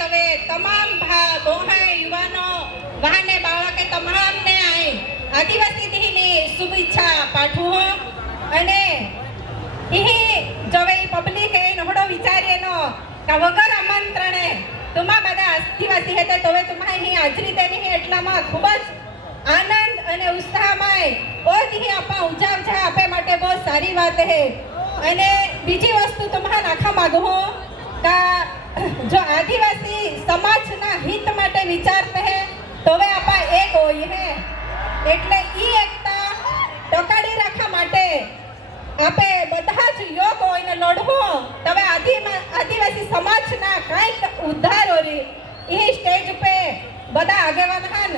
तवे तमाम बहन युवानो वाहने बाळके तमाम ने आदिवासी दिनी शुभेच्छा पाठवू अने इही जवे पब्लिक है नोडो विचारेनो का वगर आमंत्रणे तुम्हा बधा आदिवासी हेते तवे तुम्हा ही हाजरी देनी है એટલામાં ખૂબ જ આનંદ અને ઉત્સાહમય ઓ દી આપા ઉજાવજા આપે માટે બહુ સારી વાત है અને બીજી વસ્તુ તમારા નાખા માંગુ હું का जो आदिवासी समाजना हित माटे विचारते हैं तो वे आपा एक होई है એટલે ઈ એકતા ટકાડી રાખવા માટે આપે બધા જ યોગ હોઈને લડવું તવે આદિવાસી સમાજના કાંઈક ઉદ્ધાર હોરી ઈ સ્ટેજ पे બધા આગેવાન હન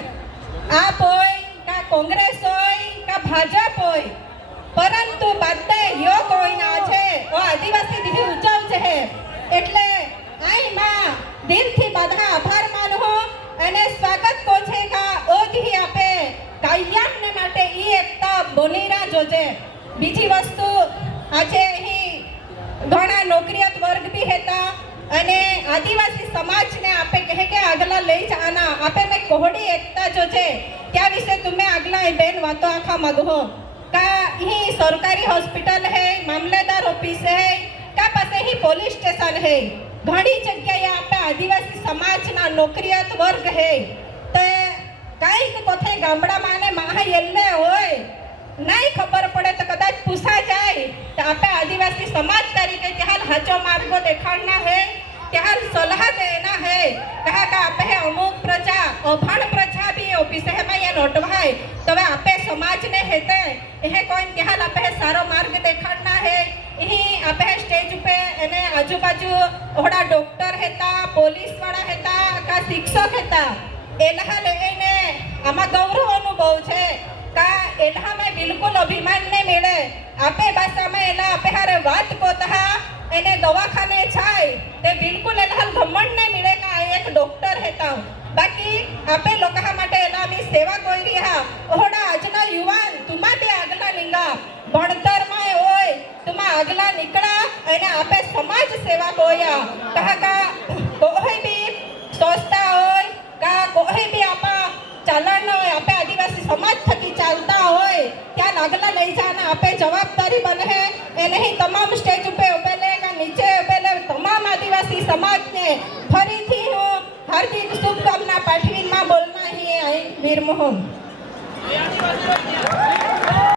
आप होय का कांग्रेस होय का भाजप होय परंतु बाते योग होईने આજે ઓ આદિવાસી દિને ઉજવજે છે એટલે આઈ માં દિલથી બધા આભાર માનું અને સ્વાગત કો છે કા ઓધી આપે કાયમને માટે ઈ એકતા બોલીરા જોજે બીજી વસ્તુ આજે અહીં ઘણા નોકરિયાત વર્ગ બી હતા અને આદિવાસી સમાજને આપે કહે કે આગલા લઈ જાના આપે મે કોહડી એકતા જોજે त्या विषय तुम्हें अगला बेन वातो आखा मागो का ही सरकारी हॉस्पिटल है मामलेदार ऑफिस है का पासे ही पुलिस स्टेशन है घणी जगह यहाँ पे आदिवासी समाज ना नौकरियात वर्ग है तो कई कोथे गामड़ा माने महा येल्ले होय नहीं खबर पड़े तो कदाच पूछा जाए तो आपे आदिवासी समाज तरीके त्याल हाचो मार्गो देखाड़ना है त्याल सलाह देना है कहा का आपे अमुक प्रजा अभाण प्रजा भी ऑफिस है मैं ये नोटवाय तो वे आपे समाज ने हेते एहे कोई त्याल आपे सारो मार्ग देखाड़ना है यही आपे स्टेज पे एने आजू बाजू ओड़ा डॉक्टर हेता पुलिस वाला हेता का शिक्षक हेता एलहा लेने आमा गौरव अनुभव छे का एलहा में बिल्कुल अभिमान ने मिले आपे भाषा में एला आपे हारे बात कोता एने दवाखाने छाय ते बिल्कुल एलहा घमंड ने मिले का एक डॉक्टर हेता बाकी आपे लोका माटे एला मी सेवा कोई रिहा ओड़ा आजना युवान तुमा बे आगला लिंगा भणतर में होय तुमा आगला निकळा अने आपे समाज सेवा कोया कहा का कोई भी संस्था होय का कोई भी आपा चालन होय आपे आदिवासी समाज थकी चालता होय त्या लागला लई जाना आपे जवाबदारी बने है एने ही तमाम स्टेज पे उभेले का नीचे उभेले तमाम आदिवासी समाज ने फरीथी हो हार्दिक शुभकामना पाठवीन में बोलना ही वीर मोहन।